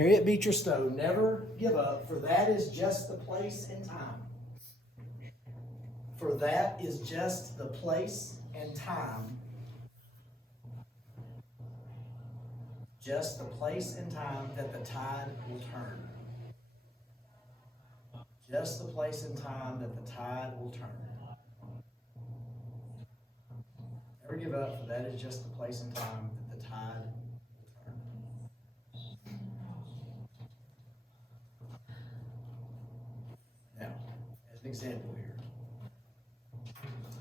Harriet Beecher Stowe, never give up, for that is just the place and time. For that is just the place and time. Just the place and time that the tide will turn. Just the place and time that the tide will turn. Never give up, for that is just the place and time that the tide will turn. Now, as an example here,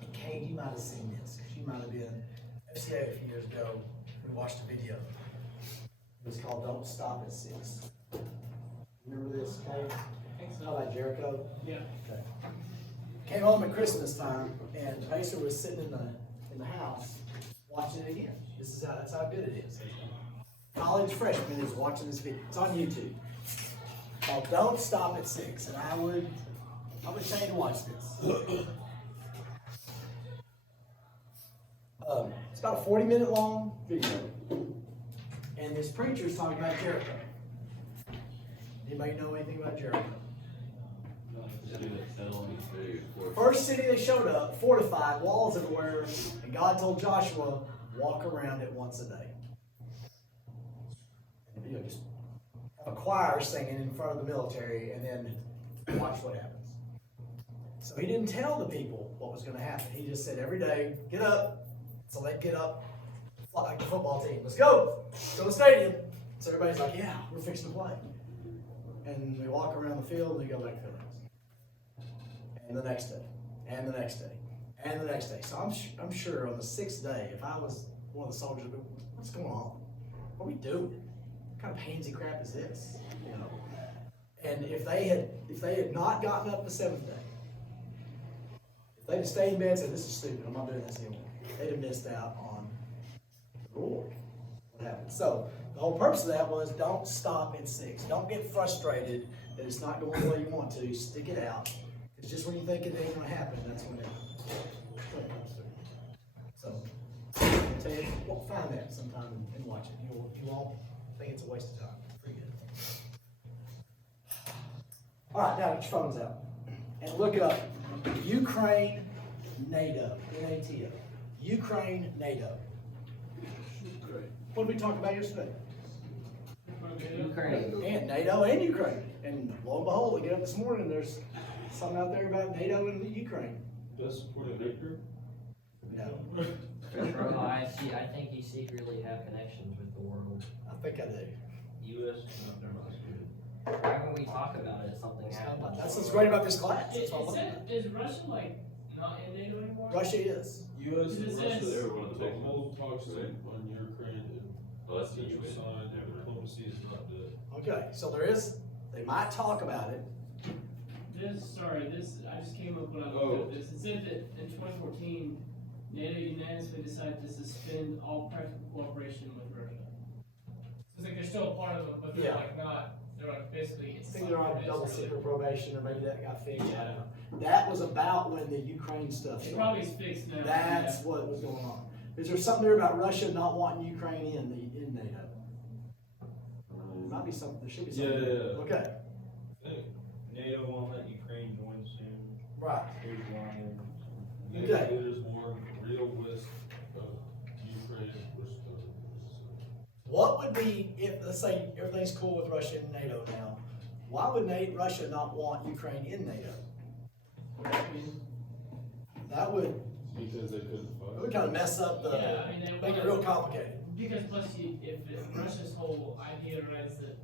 and Kate, you might have seen this, because you might have been FCA a few years ago. We watched a video. It was called "Don't Stop at 6." Remember this, Kate? How about Jericho? Yeah. Okay. Came home at Christmas time, and Pacer was sitting in the house watching it again. That's how good it is. College freshman is watching this video. It's on YouTube. Called "Don't Stop at 6," and I would tell you to watch this. It's about a 40-minute long video, and this preacher's talking about Jericho. Anybody know anything about Jericho? First city they showed up, fortified, walls everywhere, and God told Joshua, walk around it once a day. And, just have a choir singing in front of the military, and then watch what happens. So he didn't tell the people what was going to happen. He just said every day, get up. So they'd get up, like the football team. Let's go to the stadium. So everybody's like, yeah, we're fixing to play. And they walk around the field and they go back to their house. And the next day, and the next day, and the next day. So I'm sure on the 6th day, if I was one of the soldiers, I'd be, what's going on? What are we doing? What kind of pansy crap is this? You know. And if they had not gotten up the 7th day, if they'd have stayed in bed and said, this is stupid, I'm not doing this anymore, they'd have missed out on the reward. What happened? So the whole purpose of that was don't stop at 6. Don't get frustrated that it's not going the way you want to. Stick it out. It's just when you think it ain't going to happen, that's when it comes through. So I'll tell you, well, find that sometime and watch it. You all think it's a waste of time. Pretty good. All right, now get your phones out and look up Ukraine NATO. NATO. Ukraine NATO. What did we talk about yesterday? Ukraine. And NATO and Ukraine. And lo and behold, we get up this morning and there's something out there about NATO and Ukraine. Does support a victor? No. Oh, I think you secretly have connections with the world. I think I do. U.S. Right when we talk about it, something happens. That's what's great about this class. That's what I love about it. Is Russia not in NATO anymore? Russia is. U.S. and It Russia, says- they were one of the whole talks on Ukraine and Well, that's the potential U.S. sign that diplomacy is not dead. Okay, so they might talk about it. I just came up when I looked at this. It said that in 2014, NATO unanimously decided to suspend all practical cooperation with Russia. So it's like they're still a part of it, but they're basically. I think they're on double secret probation, or maybe that got fixed. I Yeah. don't know. That was about when the Ukraine stuff It started. probably is fixed now. That's what was going on. Is there something there about Russia not wanting Ukraine in NATO? There might be something. There should be something. Yeah. Okay. NATO won't let Ukraine join soon. Right. Here's one. Okay. There's more real risk of Ukraine versus. What would be if, let's say, everything's cool with Russia and NATO now? Why would Russia not want Ukraine in NATO? That would Because they couldn't fight. kind of mess up the, Yeah, I mean, they make it wanna- real complicated. Because plus, if Russia's whole idea is that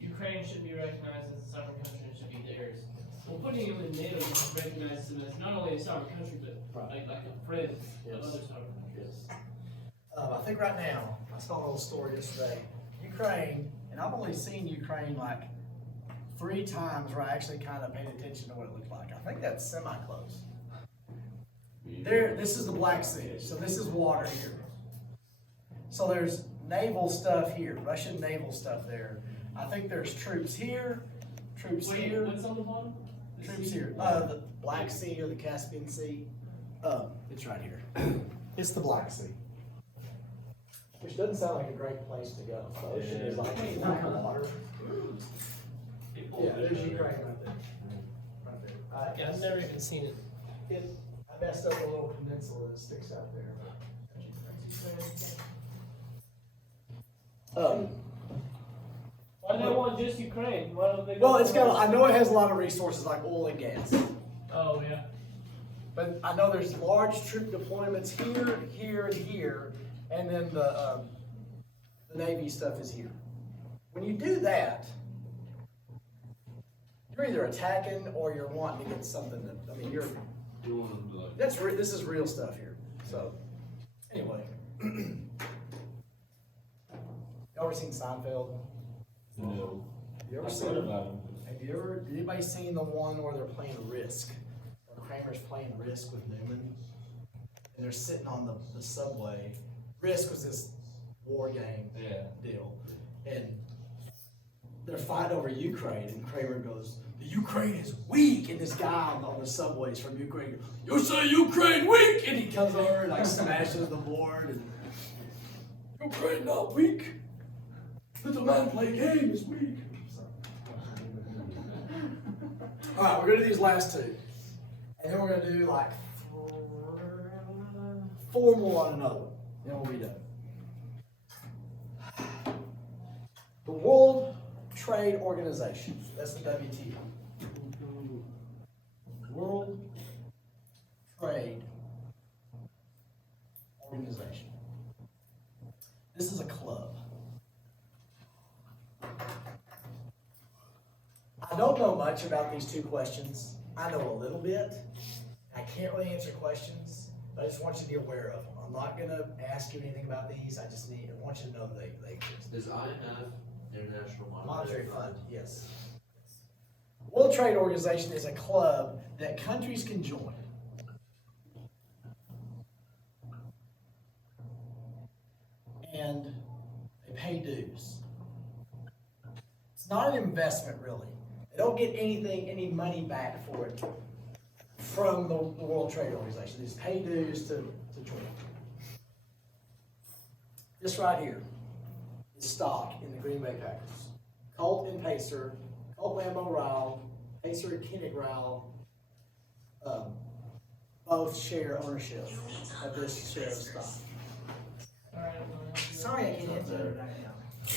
Ukraine should be recognized as a sovereign country and should be theirs, well, putting them in NATO just recognizes them as not only a sovereign country, but Right. like a friend Yes. of other sovereign countries. I think right now, I saw a little story yesterday. Ukraine, and I've only seen Ukraine like 3 times where I actually kind of paid attention to what it looked like. I think that's semi-close. This is the Black Sea, so this is water here. So there's naval stuff here, Russian naval stuff there. I think there's troops here, troops Wait, here, what's on the bottom? The troops sea? here. The Black Sea or the Caspian Sea. It's right here. It's the Black Sea. Which doesn't sound like a great place to go. The ocean is like water. Yeah, there's Ukraine right there. Right there. Yeah, I've never even seen it. I messed up a little peninsula that sticks out there. Why do they want just Ukraine? Why don't they go? Well, it's got. I know it has a lot of resources like oil and gas, Oh, yeah. but I know there's large troop deployments here, here, and here, and then the Navy stuff is here. When you do that, you're either attacking or you're wanting to get something that. I mean, you're. Doing like. This is real stuff here. So, anyway, y'all ever seen Seinfeld? No. You ever I've seen? read about them. Have you ever? Anybody seen the one where they're playing Risk? Or Kramer's playing Risk with Newman, and they're sitting on the subway. Risk was this war game Yeah. deal, and they're fighting over Ukraine, and Kramer goes, "The Ukraine is weak," and this guy on the subways from Ukraine goes, "You say Ukraine weak?" And he comes over and like smashes the board, and Ukraine not weak. Let the man play game is weak. All right, we're gonna do these last two, and then we're gonna do like 4 more on another one. Then we'll be done. The World Trade Organization. That's the WTO. World Trade Organization. This is a club. I don't know much about these two questions. I know a little bit. I can't really answer questions, but I just want you to be aware of them. I'm not gonna ask you anything about these. I want you to know they exist. Is IMF International Monetary Fund, yes. World Trade Organization is a club that countries can join. And they pay dues. It's not an investment, really. They don't get any money back for it from the World Trade Organization. They just pay dues to join. This right here is stock in the Green Bay Packers. Colt and Pacer, Colt Lambeau Rowell, Pacer and Kenny Rowell, both share ownership of this share of stock. Alright, Sorry, I can't answer it right now.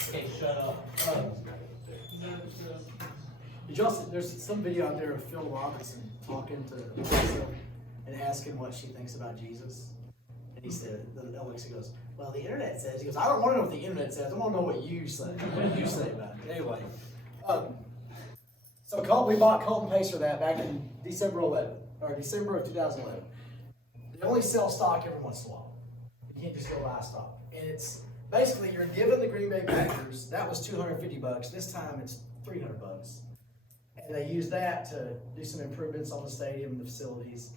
Okay, shut up. Did y'all see, there's some video out there of Phil Robinson talking to Lisa and asking what she thinks about Jesus. And he said, Alexa goes, "Well, the internet says," he goes, "I don't want to know what the internet says, I want to know what you say. What do you say about it?" Anyway, so we bought Colt and Pacer that back in December of 2011. They only sell stock every once in a while. You can't just go buy stock. And it's basically you're giving the Green Bay Packers, that was $250. This time it's $300. And they use that to do some improvements on the stadium and the facilities.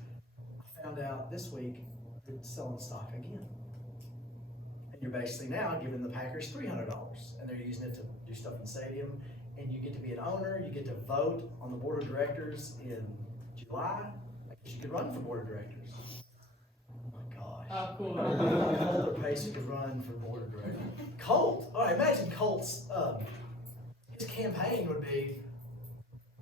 I found out this week they're selling stock again. And you're basically now giving the Packers $300, and they're using it to do stuff in the stadium. And you get to be an owner, you get to vote on the board of directors in July. I guess you could run for board of directors. Oh my gosh. How cool. Colt or Pace could run for board of directors. Colt, all right, imagine Colt's, his campaign would be,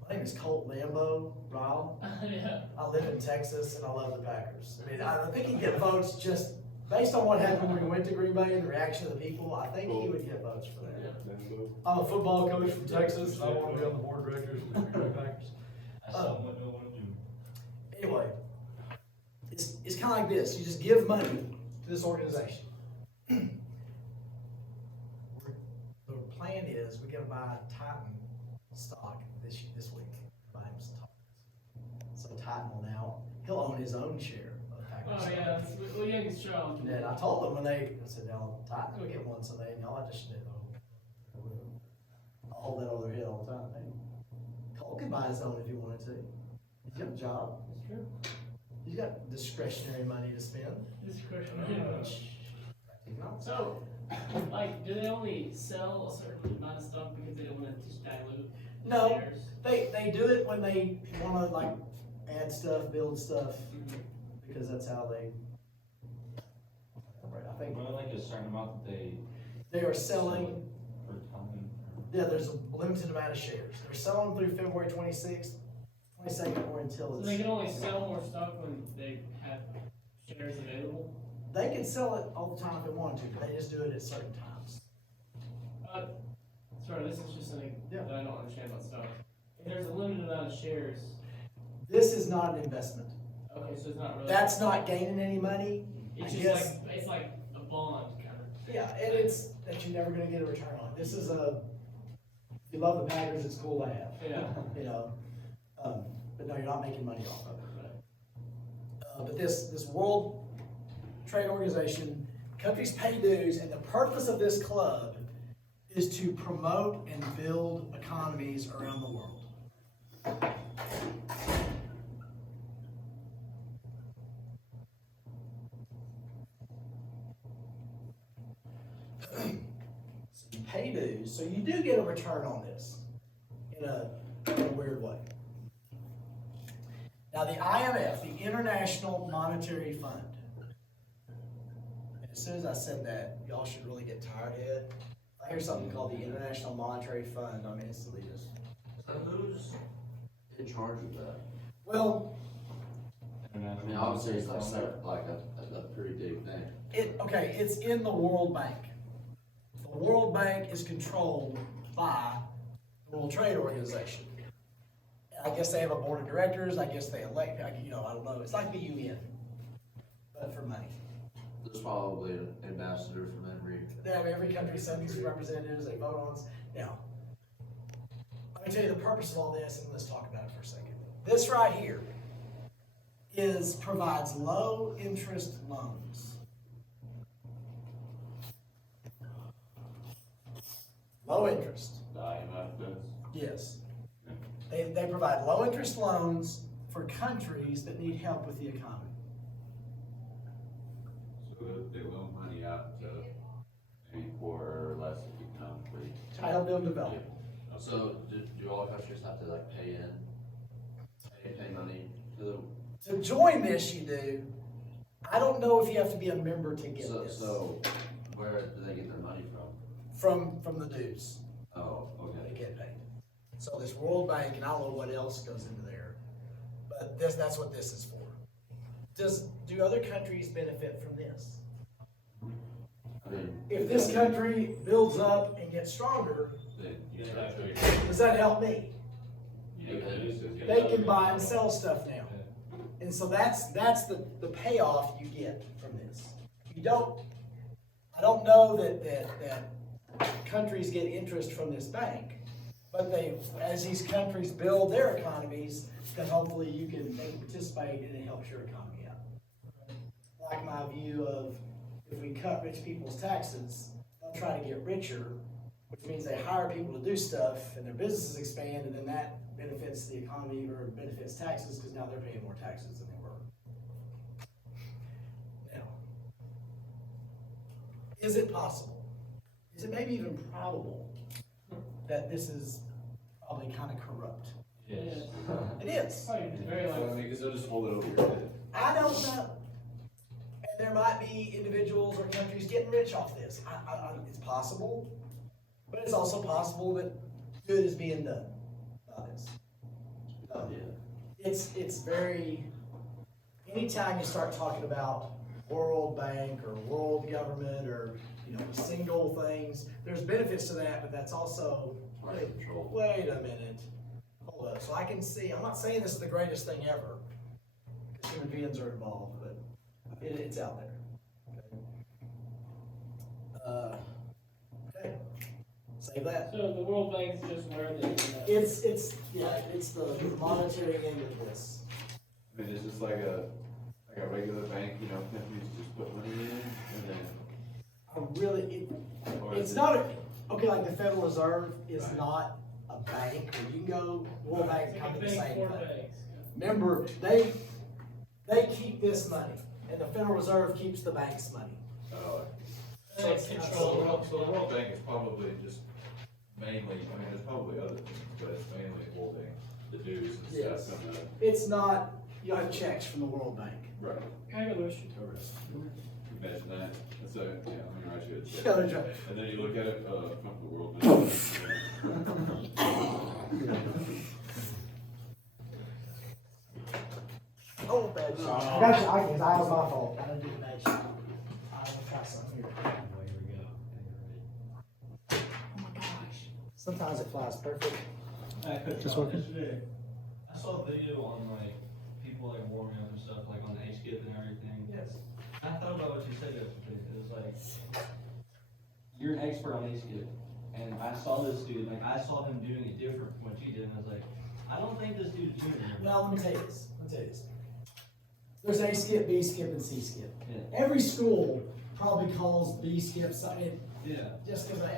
my name is Colt Lambeau Rowell. Yeah. I live in Texas and I love the Packers. I mean, I think he'd get votes just based on what happened when we went to Green Bay and the reaction of the people. I think he would get votes for that. I'm a football coach from Texas. I want to be on the board of directors of the Green Bay Packers. That's something what they'll want to do. Anyway, it's kind of like this. You just give money to this organization. The plan is we gotta buy Titan stock this week. Buy him stock. So Titan will now, he'll own his own share of Packers. Oh, yeah, well, Young is strong. And then I told them when I said, "Now Titan will get one someday," and y'all I just did. I hold that over their head all the time. Hey, Cole can buy his own if he wanted to. He's got a job. That's true. He's got discretionary money to spend. Discretionary. So, like, do they only sell a certain amount of stock because they don't want to just dilute No, shares? they do it when they want to like add stuff, build stuff, because that's how they. operate. I think Well, like a certain amount that they are selling, per time. yeah, there's a limited amount of shares. They're selling through February 26th, 22nd, or until So it's. they can only sell more stock when they have shares available? They can sell it all the time if they wanted to, but they just do it at certain times. Sorry, this is just something Yeah. that I don't understand about stock. If there's a limited amount of shares, This is not an investment. okay, so it's not really. That's not gaining any money. It's I just guess- like, it's like a bond kind of. Yeah, and it's that you're never gonna get a return on. This is if you love the Packers, it's cool to have. Yeah. You know, but no, you're not making money off of it. But this World Trade Organization, countries pay dues, and the purpose of this club is to promote and build economies around the world. So you pay dues, so you do get a return on this in a weird way. Now, the IMF, the International Monetary Fund, and as soon as I said that, y'all should really get tired of it. If I hear something called the International Monetary Fund, I'm instantly just, So who's in charge of that? well, I mean, obviously it's like a pretty big thing. it's in the World Bank. The World Bank is controlled by the World Trade Organization. I guess they have a board of directors, I guess they elect, I don't know, it's like the UN, but for money. There's probably an ambassador from Every country sends representatives, they vote on us. Now, let me tell you the purpose of all this, and let's talk about it for a second. This right here provides low interest loans. Low interest. The IMF does. Yes. They provide low interest loans for countries that need help with the economy. So they loan money out to any poorer or less economically. To help them develop. So do all countries have to like pay money to them? To join this, you do. I don't know if you have to be a member to get this. So where do they get their money from? From the dues. Oh, They okay. get paid. So this World Bank, and I don't know what else goes into there, but that's what this is for. Do other countries benefit from this? I mean, If this country builds up and gets stronger, Then you Yeah, start that's to. does that help me? They They can buy and sell stuff now. And so that's the payoff you get from this. I don't know that countries get interest from this bank, but as these countries build their economies, then hopefully they can participate and it helps your economy out. Like my view of, if we cut rich people's taxes, they'll try to get richer, which means they hire people to do stuff and their businesses expand, and then that benefits the economy or benefits taxes because now they're paying more taxes than they were. Now, is it possible? Is it maybe even probable that this is probably kind of corrupt? Yes. It is. Probably very likely. because they'll just hold it over your head. I don't know. And there might be individuals or countries getting rich off this. It's possible, but it's also possible that good is being done by this. yeah. It's very, anytime you start talking about World Bank or world government or, single things, there's benefits to that, but that's also, Right, control. wait a minute, hold up. So I can see, I'm not saying this is the greatest thing ever, because human beings are involved, but it's out there. Okay, save that. So the World Bank is just where they invest. It's the monetary end of this. I mean, it's just like a regular bank, companies just put money in and then. Or It's is not like the Federal Reserve is Right. not a bank where you can go, World Bank, It's kind like of a the bank same for thing. banks. Remember, they keep this money, and the Federal Reserve keeps the bank's money. Oh, So it's so controlled. the World Bank is probably just mainly, there's probably other things, but it's mainly holding the dues and Yes. stuff on It's not, you have checks from the World Bank. the. Right. Can I have a motion? Imagine that, so, yeah, I mean, right, you Yeah, had, that's right. and then you look at it, come to the world. Oh, bad shot. I got you, that was my fault. I didn't do a bad shot. I will try something here. Oh my gosh. Sometimes it flies perfect. Just working? Yesterday, I saw a video on like people like warming up and stuff, like on ice skip and everything. Yes. I thought about what you said yesterday. It was like, you're an expert on ice skip, and I saw this dude, like I saw him doing it different from what you did, and I was like, I don't think this dude's doing it. Well, let me tell you this. There's A skip, B skip, and C skip. Yeah. Every school probably calls B skip something, Yeah. just because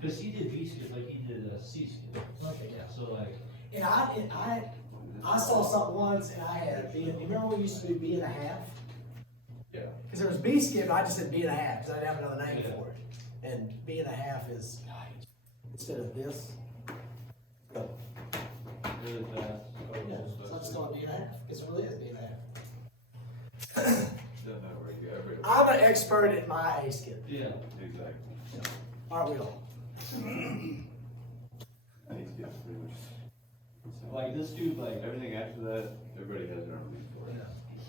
Because he did B skip like he did a C skip. okay, yeah. So like, And I saw something once, and I had a B. You remember when we used to do B and a half? Yeah. Because there was B skip, and I just said B and a half because I didn't have another name Yeah. for it. And B and a half is instead of this. Go. really fast. Yeah, so let's call it B and a half because it really is B and a half. Doesn't matter where you go, every. I'm an expert at my A skip. Yeah. Exactly. Aren't we all? I think it's pretty much. Like this dude, like, Everything after that, everybody has their own name for it.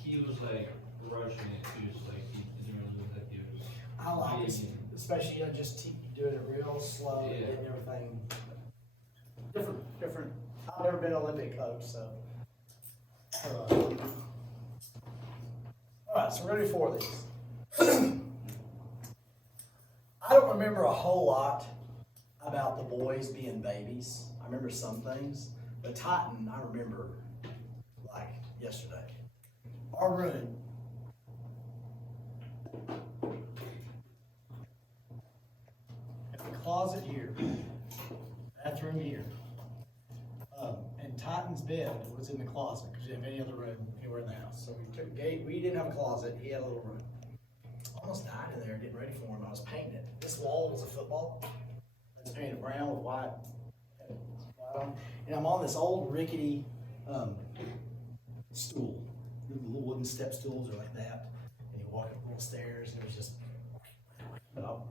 he was like rushing it too, so like he didn't really look like he was. I like it, especially just doing it real slow and Yeah. getting everything different. I've never been an Olympic coach, so. All right, so we're gonna do 4 of these. I don't remember a whole lot about the boys being babies. I remember some things, but Titan, I remember like yesterday. Our room. Closet here, bathroom here. And Titan's bed was in the closet because you didn't have any other room anywhere in the house. So we took gate. We didn't have a closet. He had a little room. Almost died in there getting ready for him. I was painting it. This wall was a football. It's painted brown with white. And I'm on this old rickety stool. The little wooden step stools are like that. And you walk up little stairs and it was just. But I'll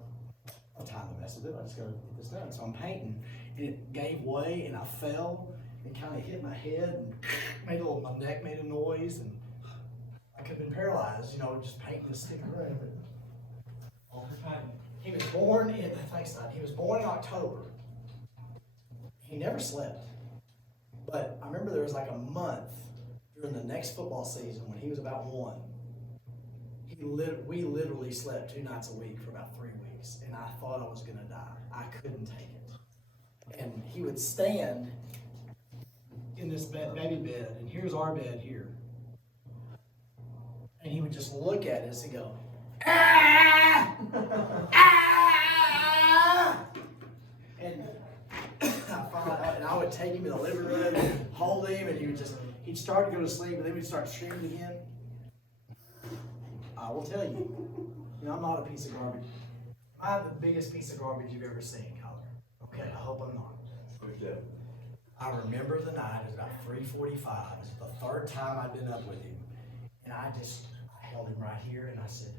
time to mess with it. I just gotta get this done. So I'm painting, and it gave way, and I fell and kind of hit my head, and my neck made a noise, and I could have been paralyzed, just painting this stick around. All the time. He was born in, thanks, Todd. He was born in October. He never slept. But I remember there was like a month during the next football season when he was about 1. We literally slept 2 nights a week for about 3 weeks, and I thought I was gonna die. I couldn't take it. And he would stand in this baby bed, and here's our bed here. And he would just look at us and go, ah! Ah! And I would take him to the living room and hold him, and he'd start to go to sleep, and then we'd start screaming again. I will tell you, I'm not a piece of garbage. I'm the biggest piece of garbage you've ever seen, Color. Okay, I hope I'm not. I remember the night, it was about 3:45. It was the 3rd time I'd been up with him. And I held him right here and I said,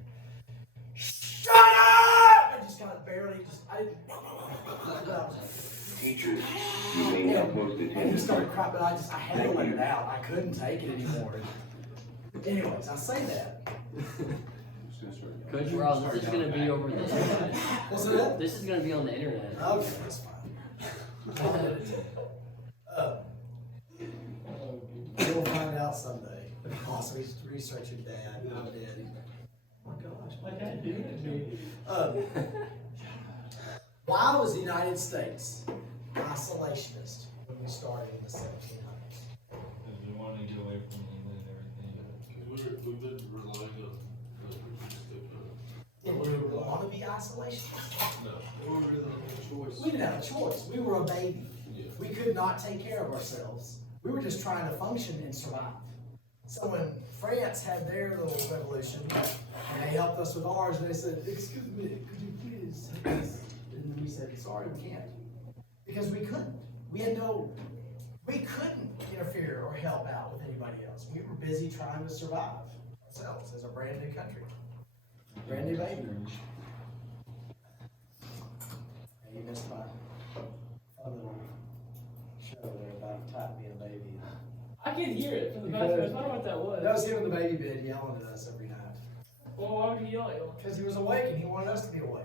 shut up! I just kind of I didn't. Teachers, you may not post it. And he started crying, but I had to let it out. I couldn't take it anymore. Anyways, I say that. Coach Ross, this is gonna be over the internet. What's that? This is gonna be on the internet. Okay, that's fine. We'll find out someday. Also, he's researching dad. I'm dead. Oh my gosh, my dad did it to me. Why was the United States isolationist when we started in the 1700s? Because we wanted to get away from England and everything. We've been relying on. Did we want to be isolationist? No, we didn't have a choice. We didn't have a choice. We were a baby. Yeah. We could not take care of ourselves. We were just trying to function and survive. So when France had their little revolution, and they helped us with ours, they said, excuse me, could you please help us? And we said, sorry, we can't. Because we couldn't. We couldn't interfere or help out with anybody else. We were busy trying to survive ourselves as a brand new country. Brand new baby. Hey, you missed my fun little show there about Ty being a baby. I could hear it from the You bathroom. I could. was wondering what that was. That was him in the baby bed yelling at us every night. Well, why would he yell at you? Because he was awake and he wanted us to be awake.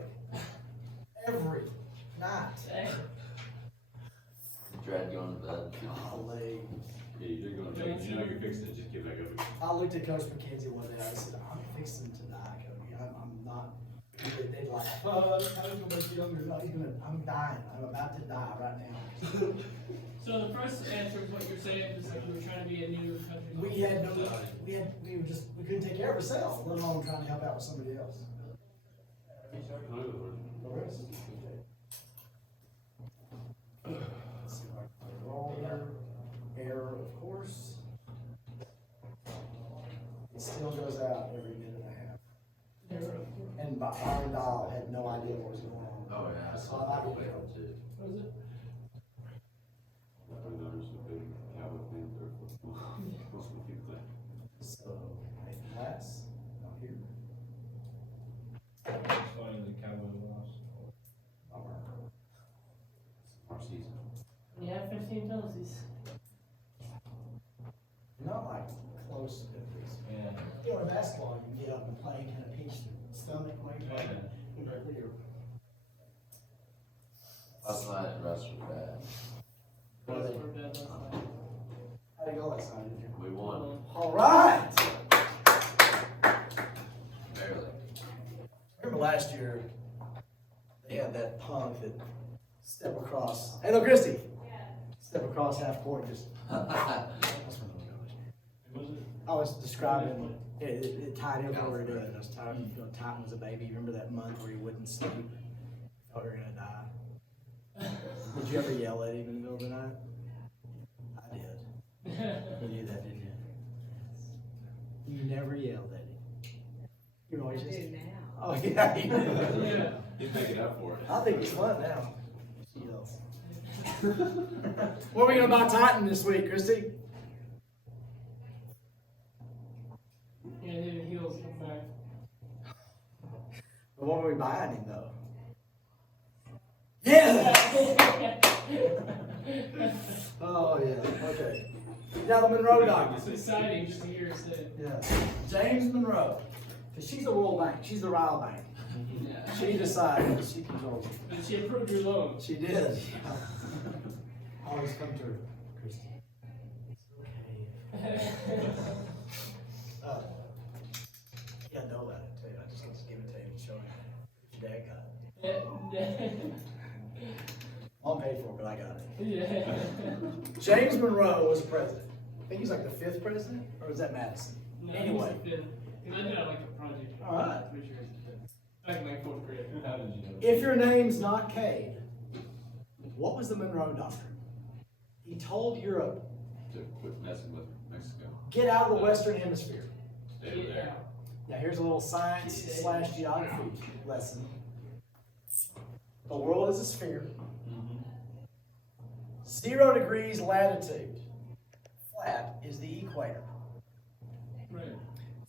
Every night. Dang. Dread going to bed. Golly. Yeah, you're gonna, you know you're fixing it, just get back up. I looked at Coach McKenzie one day, I said, I'm fixing to die, Cody, I'm not, they'd laugh, oh, how is gonna make you younger, no, I'm dying, I'm about to die right now. So the first answer is what you're saying, just like you were trying to be a new country. We had no, we couldn't take care of ourselves, let alone trying to help out with somebody else. Let's see if I can put it all there. Error, of course. It still goes out every minute and a half. And Byron Dial had no idea what was going on. Oh, yeah, I saw that one too. What is it? I noticed a big Cowboy fan there. What's with you think? So, Nathan Glass, not here. It's funny the Cowboys lost. Bummer. Our season. Yeah, 15 penalties. Not like close penalties. Yeah. You know, in basketball, you can get up and play and kind of pinch your stomach when you play. Directly or. Last night, the rest were bad. What are they- We're bad last night. How'd it go last night? Did you? We won, All right! barely. Remember last year, they had that punk that step across, hey, look, Christie! Step across half court and just. I was describing, it tied in what we were doing. I was tired, Titan was a baby. Remember that month where he wouldn't sleep? Thought we were gonna die. Did you ever yell at him in the middle of the night? I did. You knew that, didn't you? You never yelled at him. You always just. Oh, yeah. You do. Yeah. He's making up for it. I think it's fun now. She yells. What are we gonna buy Titan this week, Christy? Yeah, then the heels come back. What are we buying him though? Yeah! Oh, yeah, okay. Now the Monroe It's Doctors. exciting just to hear her say. Yeah. James Monroe. Cause she's the World Bank, she's the Ryle Bank. Yeah. She decides, she controls it. But she approved your loan. She did. Always come through, Christy. It's okay. Yeah, I know about it too. I just get to give it to him and show him. Your dad got it. I'm paid for it, but I got it. Yeah. James Monroe was president. I think he's like the 5th president, or is that Madison? No, Anyway. he's a fifth. 'Cause I did like a project. All right. I'm pretty sure he's a fifth. Back in my 4th grade. How did you know? If your name's not Cade, what was the Monroe Doctrine? He told Europe, To quit messing with Mexico. get out of the Western Hemisphere. Stay over there. Now here's a little science/geography lesson. The world is a sphere. 0 degrees latitude. Flat is the equator. Right.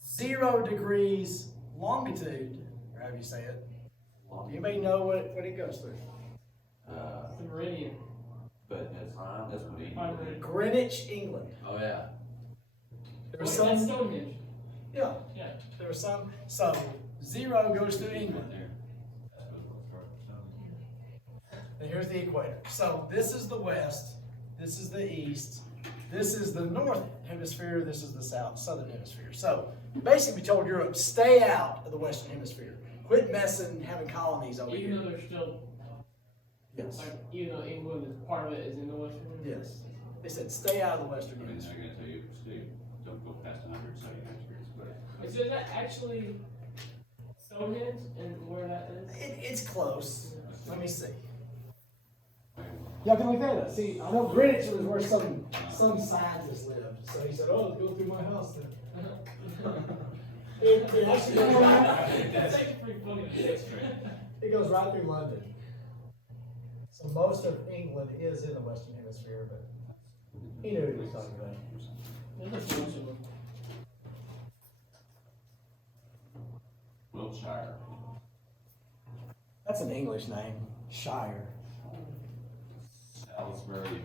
0 degrees longitude, or however you say it. Anybody know what it goes through? The meridian. But that's what he. Fine meridian. Greenwich, England. Oh, yeah. There was That's some, Stonehenge. yeah, Yeah. there was some, so 0 goes through England. And here's the equator. So this is the west, this is the east, this is the north hemisphere, this is the southern hemisphere. So basically we told Europe, stay out of the western hemisphere. Quit messing, having colonies over Even here. though they're still, Yes, like, even though England is part of it is in the Western Hemisphere. yes. They said, stay out of the western I mean, hemisphere. they're gonna tell you, Steve, don't go past 100 Saudi hemispheres, but. So is that actually Stonehenge and where that is? It's close. Let me see. Y'all can look that up. See, I know Greenwich was where some scientist lived. So he said, oh, let's go through my house then. It actually goes right, That's actually pretty funny. it goes right through London. So most of England is in the Western Hemisphere, but he knew what he was talking about. There's a bunch of them. Well, Wiltshire. That's an English name, Shire. Salisbury.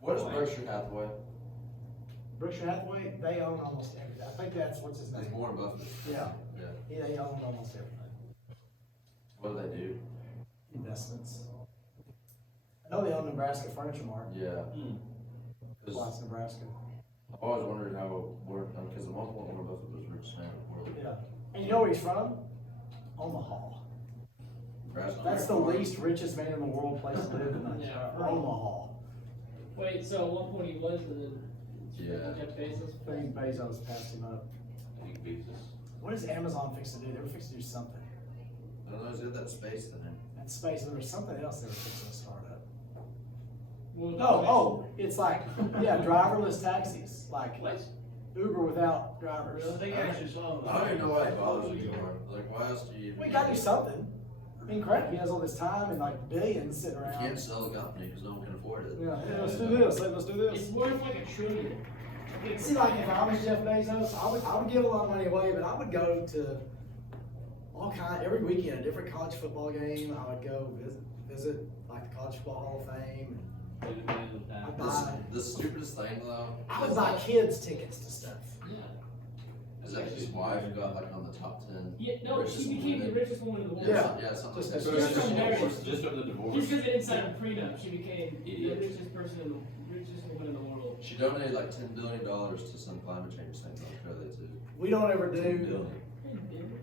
What is Berkshire Hathaway? Berkshire Hathaway, they own almost everything. I think that's, what's his It's name? Warren Buffett. Yeah, Yeah. they own almost everything. What do they do? Investments. I know they own Nebraska Furniture Mart, Yeah. Cause Watts, Nebraska. I've always wondered how, because at one point Warren Buffett was a rich man in the world. Yeah. And you know where he's from? Omaha. Nebraska. That's the least richest man in the world place to live in. Yeah. Omaha. Wait, so at one point he was, and then Yeah. Jeff Bezos? I think Bezos passed him up. I think Bezos. What is Amazon fixing to do? They were fixing to do something. I don't know, is it that space thing? And space, there was something else they were fixing to start up. Well, No, it's like, yeah, driverless taxis, like What? Uber without drivers. I think I actually saw. I don't even know why it bothers you anymore. Like, why else do you? We gotta do something. I mean, crap, he has all this time and like billions sitting You around. can't sell the company because no one can afford it. Yeah, hey, let's do this, let's do It's this. worth like $1 trillion. See, like if I was Jeff Bezos, I would give a lot of money away, but I would go to every weekend, a different college football game. I would go visit like the College Football Hall of Fame. I'd buy, The stupidest thing though. I would is buy that- kids tickets to stuff. Is that his wife got like on the top 10? Yeah, no, richest she became the women? richest woman in the world. Yeah. Something Just like a- that. Just from marriage. Just from the divorce. Just because they didn't sign a prenup, she became the Idiot. richest person, richest woman in the world. She donated like $10 billion to some climate change thing. I'll show that too. We don't ever 10 do. billion.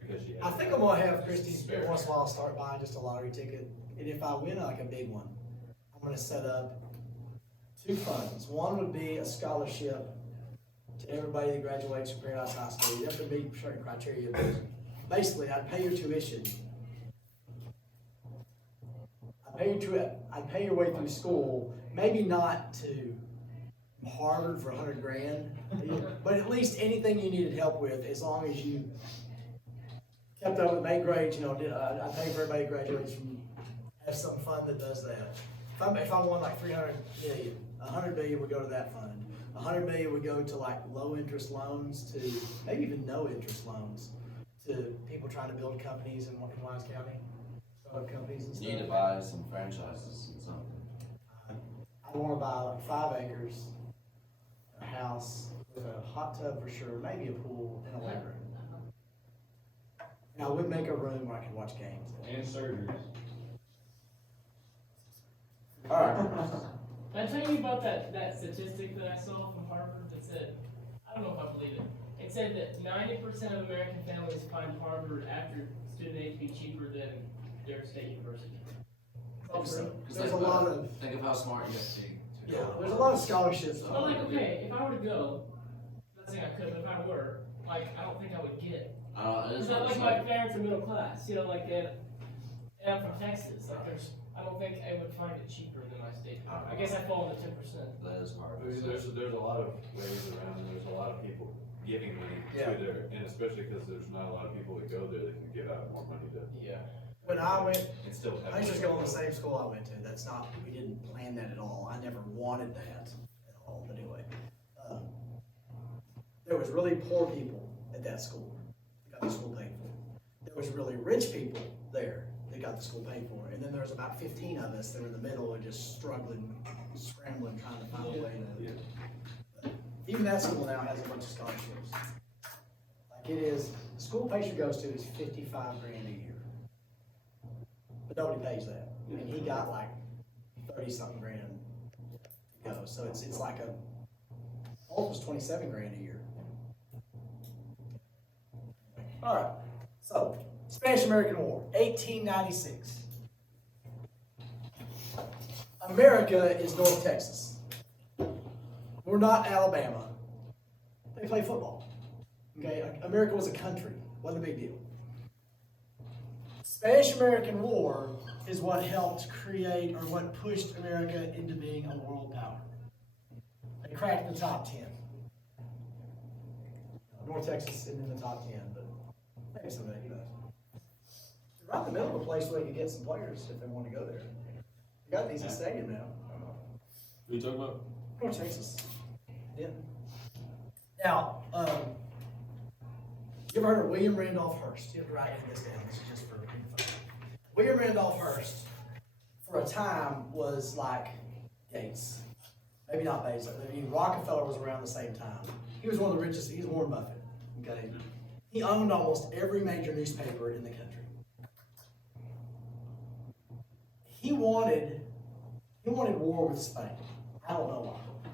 Because she had- I think I'm gonna have Christy every once in a while start buying just a lottery ticket, and if I win like a big one, I'm gonna set up 2 funds. One would be a scholarship to everybody that graduates from Paradise High School. You have to meet certain criteria. Basically, I'd pay your tuition. I'd pay your way through school, maybe not to Harvard for $100 grand, but at least anything you needed help with, as long as you kept up with made grades, I pay for everybody that graduates from, have some fund that does that. If I won like 300 million, 100 million would go to that fund. 100 million would go to like low interest loans to, maybe even no interest loans, to people trying to build companies in Wise County, startup companies and You need to stuff. buy some franchises and something. I wanna buy like 5 acres, a house with a hot tub for sure, maybe a pool and a weight room. And I would make a room where I could watch games. And surgeries. Alright. Did I tell you about that statistic that I saw from Harvard that said, I don't know if I believe it. It said that 90% of American families find Harvard after student aid to be cheaper than their state university. There's a lot of, Think of how smart you have to be. yeah, there's a lot of scholarships. But like, okay, if I were to go, not saying I could, but if I were, like, I don't think I would get. It's not like my parents are middle class, like and I'm from Texas, like I don't think I would find it cheaper than my state. I guess I fall in the 10%. That is hard. I mean, there's a lot of ways around, and there's a lot of people giving money Yeah. to there, and especially because there's not a lot of people that go there that can give out more money to, Yeah. When I went, and still have. I used to go to the same school I went to. That's not, we didn't plan that at all. I never wanted that at all, but anyway. There was really poor people at that school, that got the school paid for. There was really rich people there that got the school paid for. And then there was about 15 of us that were in the middle and just struggling, scrambling, trying to find a way to. But even that school now has a bunch of scholarships. Like it is, the school Pacer goes to is 55 grand a year. But nobody pays that. And he got like 30-something grand to go. So it's like almost 27 grand a year. All right. So Spanish-American War, 1896. America is North Texas. We're not Alabama. They play football. Okay, America was a country. Wasn't a big deal. Spanish-American War is what helped create, or what pushed America into being a world power. They cracked the top 10. North Texas isn't in the top 10, but maybe someday, who knows. They're right in the middle of a place where they could get some players if they want to go there. They got a decent stadium now. Who you talking about? North Texas. Yeah. Now, You ever heard of William Randolph Hearst? You have to write this down, this is just for info. William Randolph Hearst, for a time, was like Gates. Maybe not Bezos. I mean, Rockefeller was around the same time. He was one of the richest, he's Warren Buffett, okay? He owned almost every major newspaper in the country. He wanted war with Spain. I don't know why.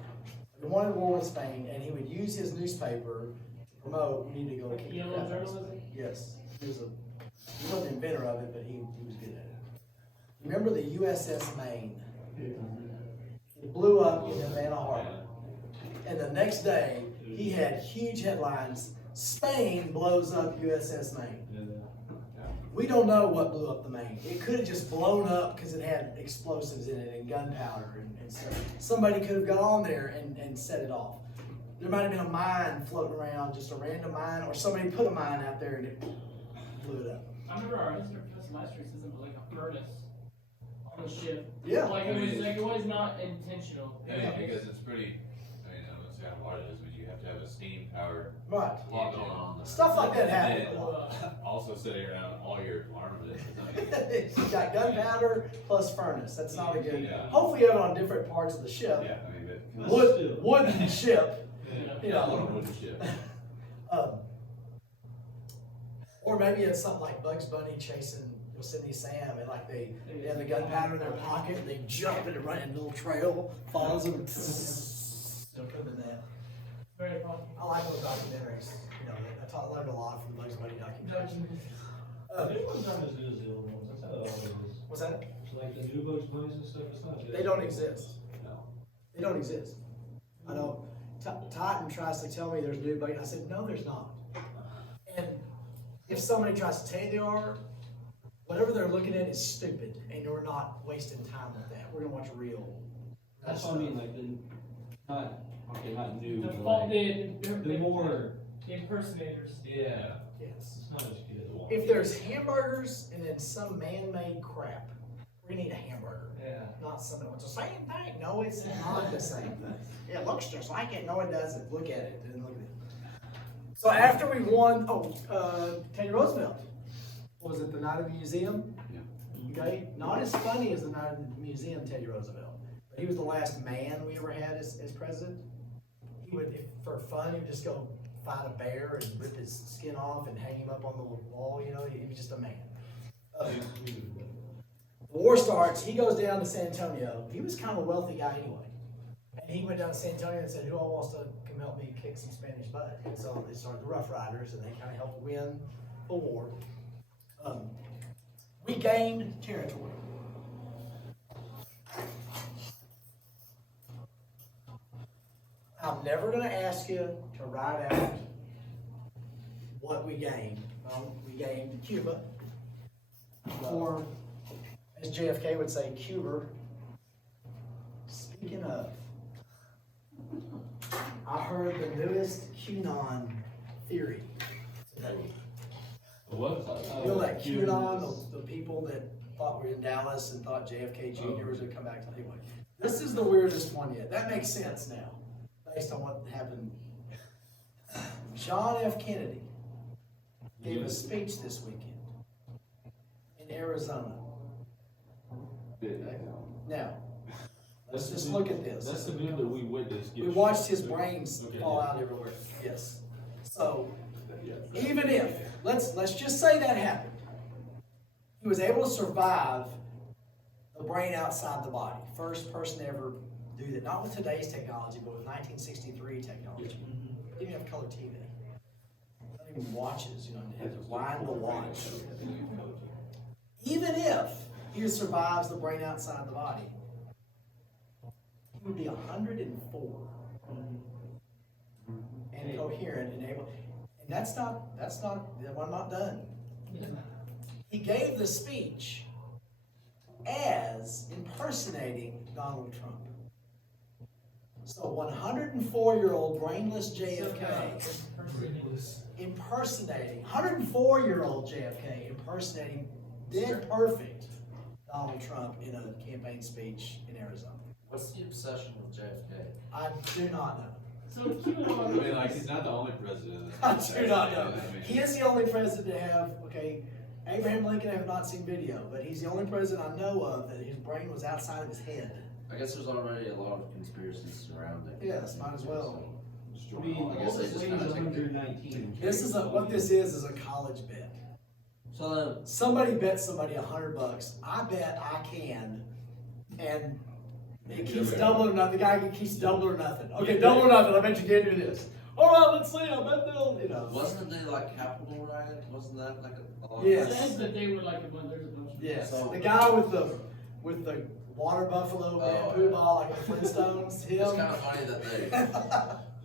He wanted war with Spain, and he would use his newspaper to promote, you need to go Like kick yellow the crap out of journalism? Spain. Yes. He wasn't the inventor of it, but he was good at it. Remember the USS Maine? It blew up in Havana Harbor. And the next day, he had huge headlines, Spain blows up USS Maine. We don't know what blew up the Maine. It could have just blown up because it had explosives in it and gunpowder and stuff. Somebody could have got on there and set it off. There might have been a mine floating around, just a random mine, or somebody put a mine out there and it blew it up. I remember our history professor last year said something like a furnace on the ship. Yeah. Like it was not intentional. Yeah, because it's pretty, I mean, I'm gonna say how hard it is, but you have to have a steam powered Right. clock going on. Stuff like that And happened. then also sitting around all your armaments. You got gunpowder plus furnace. That's not a good. Yeah. Hopefully, you have it on different parts of the ship. Yeah, I mean, but. Wooden ship. You Yeah, a know. little wooden ship. Or maybe it's something like Bugs Bunny chasing Yosemite Sam, and like they have the gunpowder in their pocket, and they jump and run, and a little trail follows them. Don't come in that. Very possible. I like those documentaries. You know, I learned a lot from the Bugs Bunny documentaries. The new ones aren't as good as the old ones, that's how it always is. What's that? Like the new Bugs Bunnies and stuff, it's not good. They don't exist. No. They don't exist. I know. Titan tries to tell me there's new Bugs. I said, no, there's not. And if somebody tries to tell you they are, whatever they're looking at is stupid, and we're not wasting time with that. We're gonna watch real. That's what I mean, like not new, The but fault like, the more, the impersonators. yeah, Yes. it's not as good. If there's hamburgers and then some man-made crap, we need a hamburger. Yeah. Not something, it's the same thing. No, it's not the same thing. It looks just like it. No, it doesn't. Look at it. And look at it. So after we won, Teddy Roosevelt, was it the night of the museum? Yeah. Okay, not as funny as the night of the museum, Teddy Roosevelt. But he was the last man we ever had as president. He would, for fun, he would just go find a bear and rip his skin off and hang him up on the wall. You know, he was just a man. The war starts. He goes down to San Antonio. He was kind of a wealthy guy anyway. And he went down to San Antonio and said, "Who all wants to come help me kick some Spanish butt?" And so they started the Rough Riders, and they kind of helped win the war. We gained territory. I'm never going to ask you to write out what we gained. We gained Cuba, or as JFK would say, Cuba. Speaking of, I heard the newest QAnon theory today. What? You know that QAnon, the people that thought we were in Dallas and thought JFK Jr. was going to come back to anyway. This is the weirdest one yet. That makes sense now, based on what happened. John F. Kennedy gave a speech this weekend in Arizona. Now, let's just look at this. That's the meme that we witnessed. We watched his brains fall out everywhere. Yes. So, even if, let's just say that happened. He was able to survive the brain outside the body. First person to ever do that. Not with today's technology, but with 1963 technology. Didn't even have color TV. Not even watches, you know, they had to wind the watch. Even if he survives the brain outside the body, he would be 104 and coherent and able. And that's not, I'm not done. He gave the speech as impersonating Donald Trump. So 104-year-old brainless JFK impersonating, 104-year-old JFK impersonating dead perfect Donald Trump in a campaign speech in Arizona. What's the obsession with JFK? I do not know. So QAnon. I mean, like, he's not the only president. I do not know. I mean, He is the only president to have, okay, Abraham Lincoln, I have not seen video, but he's the only president I know of that his brain was outside of his head. I guess there's already a lot of conspiracies surrounding. Yes, might as well. I mean, I guess they oldest just lady's kinda take 119. This is what this is a college bet. So then, Somebody bet somebody $100. I bet I can, and it keeps doubling or nothing. The guy keeps doubling or nothing. Okay, double or nothing. I bet you can't do this. All right, let's see. I bet they'll, you know. wasn't the like Capitol riot? Wasn't that like a lot? Yes. It says that they were like a bunch, there's a bunch of. Yes, So- the guy with the water buffalo bamboo ball like the Flintstones. It's Him. kind of funny that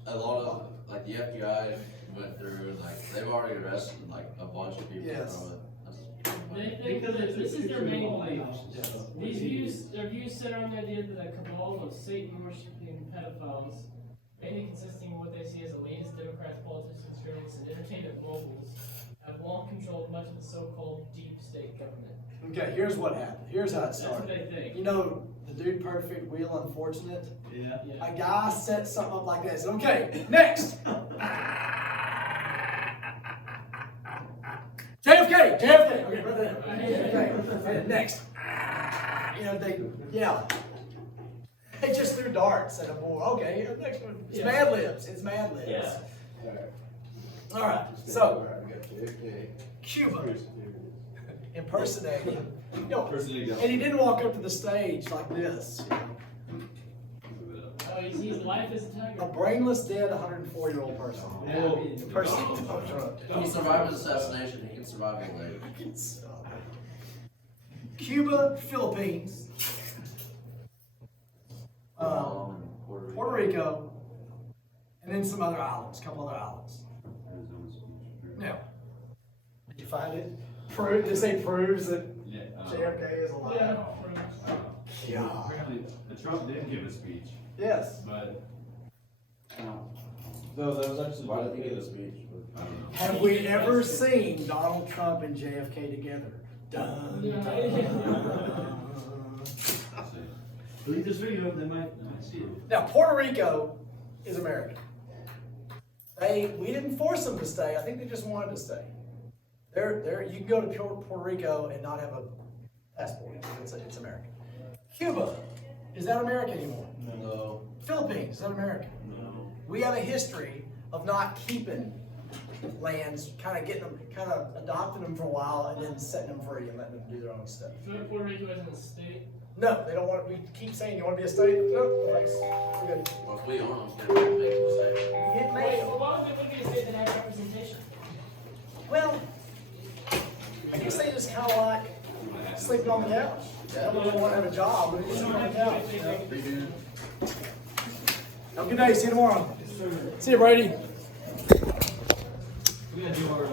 they, a lot of, like the FBI went through and like, they've already arrested like a bunch of people Yes. from it. That's They funny. think that this is their main belief. Yes. These views, their views center on the idea that a cabal of Satan worshiping pedophiles, mainly consisting of what they see as elitist Democrats, politicians, journalists, and entertainment moguls, have long controlled much of the so-called deep state government. Okay, here's what happened. Here's how it That's what started. they think. You know, the dude perfect, Wheel Unfortunate. Yeah. Yeah. A guy set something up like this. Okay, next. JFK. Okay, right there. Okay, next. You know, they just threw darts at a board. Okay, here's the next one. It's Yeah. Mad Libs. It's Mad Libs. Yeah. All right, so Cuba impersonating. You know, and he didn't walk up to the stage like this. Oh, he's life is a A tiger. brainless, dead, 104-year-old person. Impersonating Donald Trump. He survived an assassination, he can survive it later. Cuba, Philippines, Puerto Rico, and then some other islands, a couple other islands. Now, did you find it? Did it say proves that Yeah. JFK is alive? Yeah. Yeah. Apparently, Trump did give a speech, Yes. but No, that was actually. Why did he give a speech? I don't know. Have we ever seen Donald Trump and JFK together? Dun, Yeah. dun. Let's see. Delete this video, they might see it. Now, Puerto Rico is American. We didn't force them to stay. I think they just wanted to stay. You can go to Puerto Rico and not have a passport. It's American. Cuba, is that American anymore? No. Philippines, is that American? No. We have a history of not keeping lands, kind of adopting them for a while and then setting them free and letting them do their own stuff. So Puerto Rico isn't a state? No, they don't want. We keep saying, you want to be a state? No, thanks. We're good. Well, if we own them, can we make a mistake? It Wait, may. well, why would it be a state that has representation? Well, I guess they just kind of like sleeping on the couch. They don't really want to have a job, but they just sleep on the couch. They do. Have a good day. See you tomorrow. See you, Brady. We gotta do our